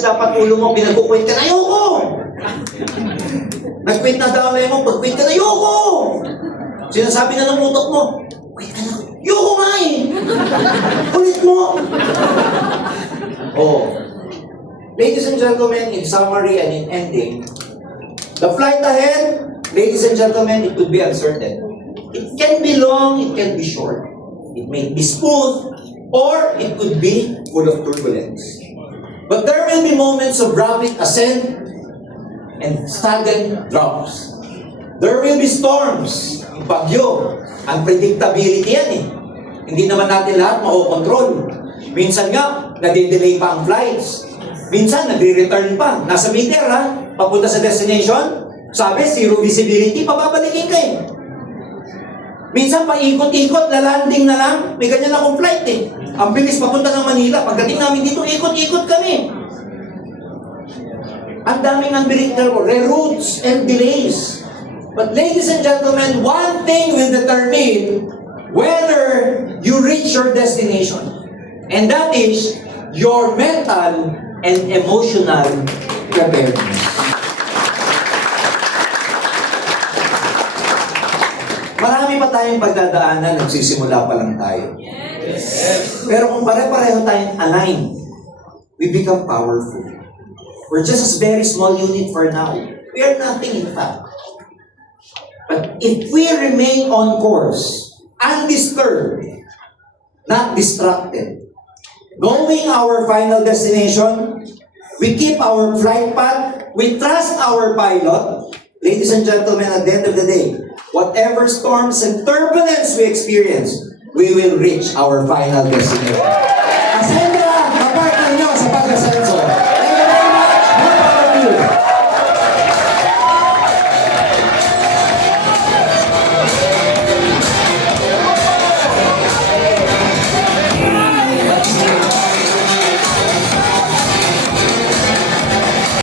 dapat ulo mo, pinag-quit ka na, ayoko! Nag-quit na damay mo, pag-quit ka na, ayoko! Sinasabi na ng utak mo, quit ka na, ayoko nga eh! Ulit mo! Oh. Ladies and gentlemen, in summary and in ending, the flight ahead, ladies and gentlemen, it could be uncertain. It can be long, it can be short. It may be smooth, or it could be full of turbulence. But there will be moments of rapid ascent and sudden drops. There will be storms, yung bagyo, unpredictability yan eh. Hindi naman natin lahat ma-control. Minsan nga, nade-delay pa ang flights. Minsan, nagre-return pa. Nasa meter ha, papunta sa destination, sabi, zero visibility, pababalikin ka eh. Minsan, paikot-ikot, lalanding na lang, may ganyan akong flight eh. Ang bilis papunta ng Manila, pagdating namin dito, ikot-ikot kami. Ang daming unpredictable, reroutes and delays. But ladies and gentlemen, one thing will determine whether you reach your destination. And that is your mental and emotional preparedness. Marami pa tayong pagdadaanan, nagsisimula pa lang tayo. Pero kung pare-pareho tayong aligned, we become powerful. We're just a very small unit for now. We are nothing in fact. But if we remain on course, undisturbed, not distracted, knowing our final destination, we keep our flight path, we trust our pilot. Ladies and gentlemen, at the end of the day, whatever storms and turbulence we experience, we will reach our final destination.